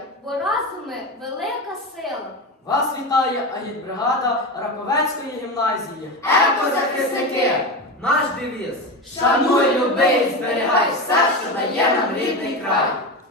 довкілля. Бо разом ми велика сила. Вас вітає агітбригада Раковецької гімназії. Екозахисники! Наш девіз. Шануй, люби і зберігай все, що дає нам рідний край.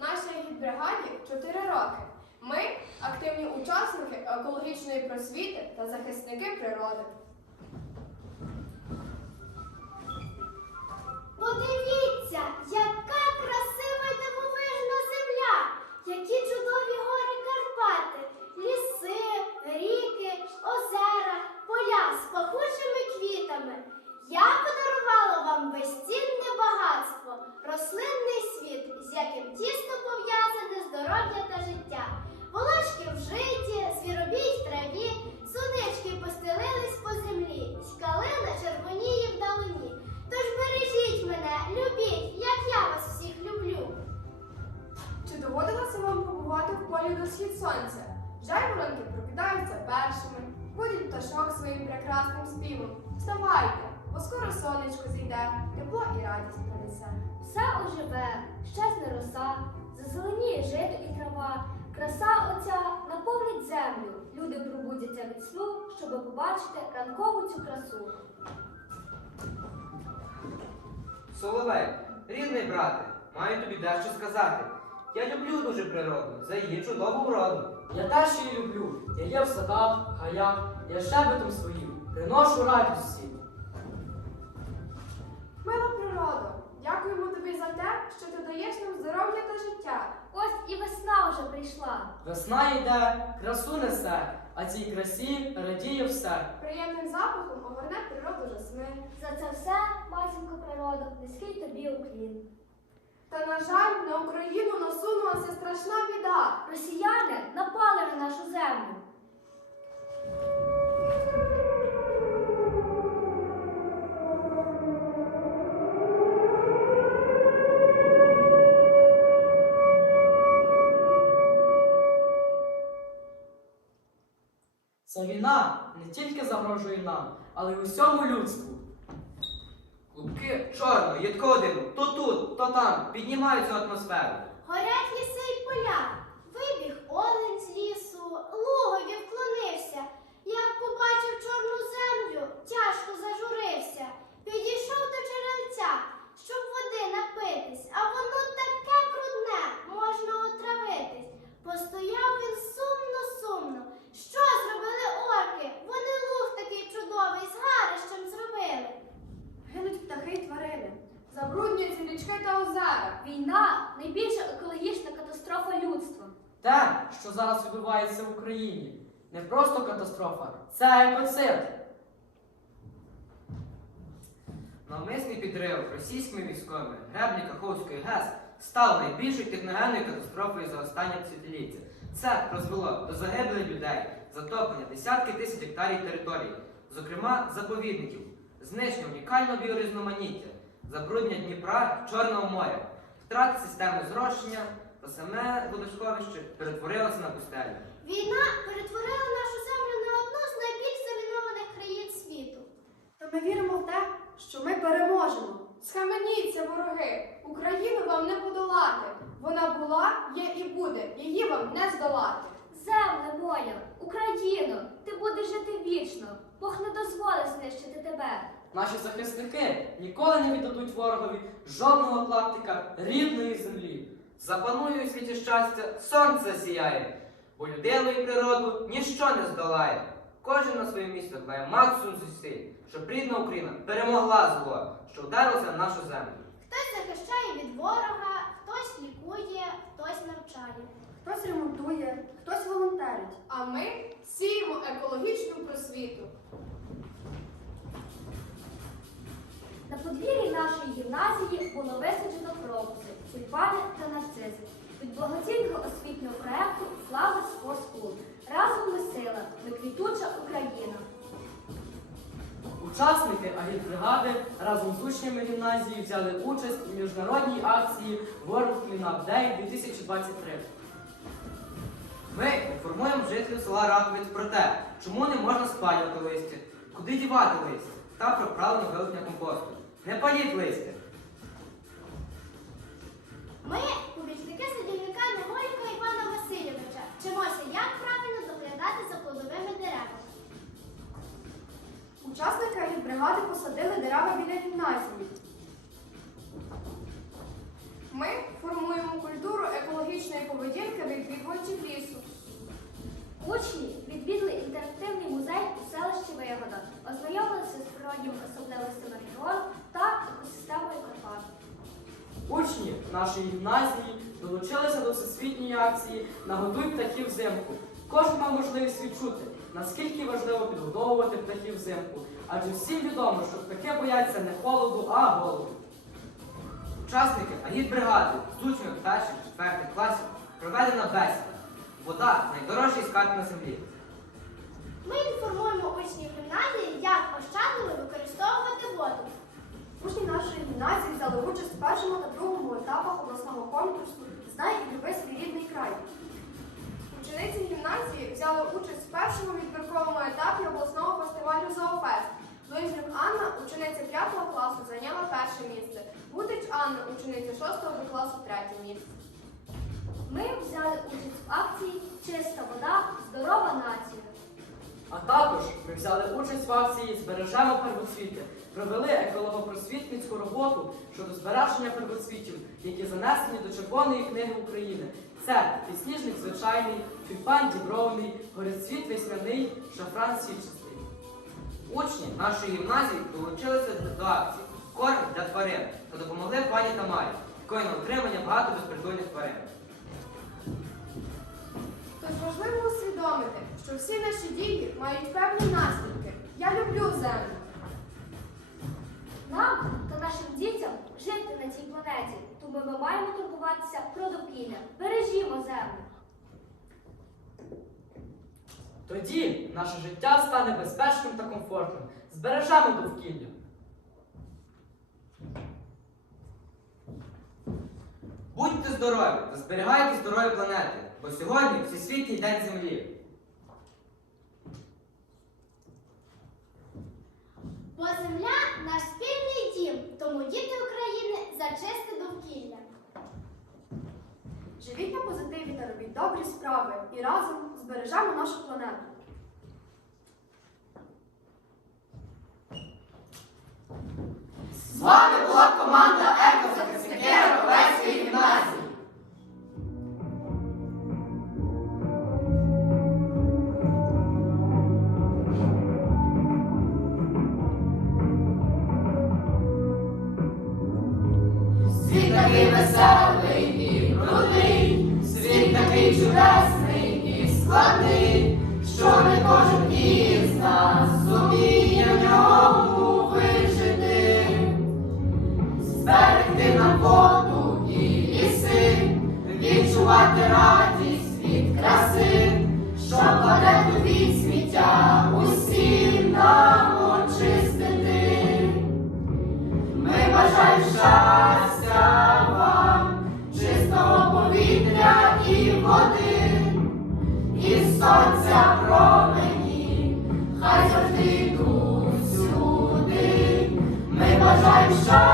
Нашій гідбригаді 4 роки. Ми активні учасники екологічної просвіти та захисники природи. Подивіться, яка сонця? Жайворонки прокидаються першими, будуть пташок своїм прекрасним співом. Вставайте, бо скоро сонечко зійде, тепло і радість принесе. Все оживе, щезне роса, зазеленіє жито і трава. Краса оця наповнить землю. Люди пробудяться від сну, щоб побачити ранкову цю красу. Соловей, рідний брате, маю тобі дещо сказати. Я люблю дуже природу за її чудову вроду. Я теж її люблю. Я є в садах, гаях, я щебетом своїм. Приношу радість всім. Мила природа, дякуємо тобі за те, що ти даєш нам здоров'я та життя. Ось і весна вже прийшла. Весна йде, красу несе, а цій красі радіє все. Приємним запахом огорне природу жасмин. За це все, матінко природа, низький тобі уклін. Та, на жаль, на Україну насунулася страшна біда. Росіяни напали на нашу землю. Ця війна не тільки загрожує нам, але й усьому людству. Клубки чорно, їдкого диму, то тут, то там, піднімають цю атмосферу. Горять ліси й поля. Вибіг олень з лісу, лугові вклонився. Як побачив чорну землю, тяжко зажурився. Підійшов до джерельця, щоб води відбувається в Україні, не просто катастрофа, це екоцид. Навмисний підрив російськими військовими греблі Каховської ГЕС став найбільшою техногенною катастрофою за останнє десятиліття. Це призвело до загибелі людей, затоплення десятки тисяч гектарів території, зокрема заповідників, знищення унікального біорізноманіття, забруднення Дніпра, Чорного моря, втрати системи зрошення та саме водосховище перетворилося на пустелю. Війна перетворила нашу землю на одну з найбільш замінованих країн світу. Та ми віримо в те, що ми переможемо. Схаменіться, вороги! Україну вам не подолати. Вона була, є і буде. Її вам не здолати. Земле моя, Україно, ти будеш жити вічно. Бог не дозволить знищити тебе. Наші захисники ніколи не віддадуть ворогові жодного клаптика рідної землі. Запанує у світі щастя, сонце сіяє, бо людину і природу ніщо не здолає. Кожен на своє місце дбає максимум зусиль, щоб рідна Україна перемогла зло, що вдарилося на нашу землю. Хтось захищає від ворога, хтось лікує, хтось навчає. Хтось ремонтує, хтось волонтерить. А ми сіємо екологічну просвіту. На подвір'ї нашої гімназії тюльпани та нарцизи. Від благодійного освітнього Flowers for School. Разом ми сила, ми квітуча Україна. Учасники агітбригади разом з учнями гімназії взяли участь у міжнародній акції World Cleanup Day 2023. Ми Інформуємо жителів села Раковець про те, чому не можна спалювати листя, куди дівати листя та про правильне вилучення компосту. Не паліть листя. Ми, помічники садівника Немоліка Івана Васильовича, вчимося, як правильно доглядати за плодовими деревами. Учасники бригади посадили дерева біля гімназії. Ми формуємо культуру екологічної поведінки відвідувачів лісу. Учні відвідали інтерактивний музей у селищі Вигода, ознайомилися з природніми особливостями регіону та екосистемою Карпат. Учні нашої гімназії долучилися до всесвітньої акції Нагодуй птахів взимку. Кожен мав можливість відчути, наскільки важливо підгодовувати птахів взимку, адже всім відомо, що птахи бояться не холоду, а голоду. Учасники агітбригади з учнями перших четвертих класів проведена бесіда. Вода найдорожчий скарб на землі. Ми інформуємо учнів гімназії, як ощадливо використовувати воду. Учні нашої гімназії взяли участь в першому та другому етапах конкурсу Знай і люби свій рідний край. Учениці гімназії взяли участь в першому відбірковому етапі обласного фестивалю Зоофест. Близнюк Анна, учениця 5 класу, зайняла перше місце. Гутич Анна, учениця 6 класу, третє місце. Ми взяли участь в акції Чиста вода, здорова нація. А також ми взяли участь в акції Збережемо первоцвіти, провели екологопросвітницьку роботу щодо збереження первоцвітів, які занесені до Червоної книги України. Це підсніжник звичайний, тюльпан дібровний, горецвіт весняний, шафран січастий. Учні нашої гімназії долучилися до акції Корм для тварин та допомогли пані Тамарі, якої на утримання багато безпритульних тварин. Тож важливо усвідомити, що всі наші дії мають певні наслідки. Я люблю землю. Нам та нашим дітям жити на цій планеті, тому ми турбуватися про довкілля. Бережімо землю. Тоді наше життя стане безпечним та комфортним. Збережемо довкілля. Будьте здорові та зберігайте здоров'я планети, бо сьогодні Всесвітній день землі. Бо земля наш спільний дім, тому діти України за чисте довкілля. Живіть на позитиві та робіть добрі справи і разом збережемо нашу планету. З вами була команда екозахисники Раковецької гімназії. Світ такий веселий відчувати радість від краси, що планету від сміття усім нам очистити. Ми бажаємо щастя вам, чистого повітря і води, і сонця промені, хай завжди йдуть сюди. Ми бажаємо щастя.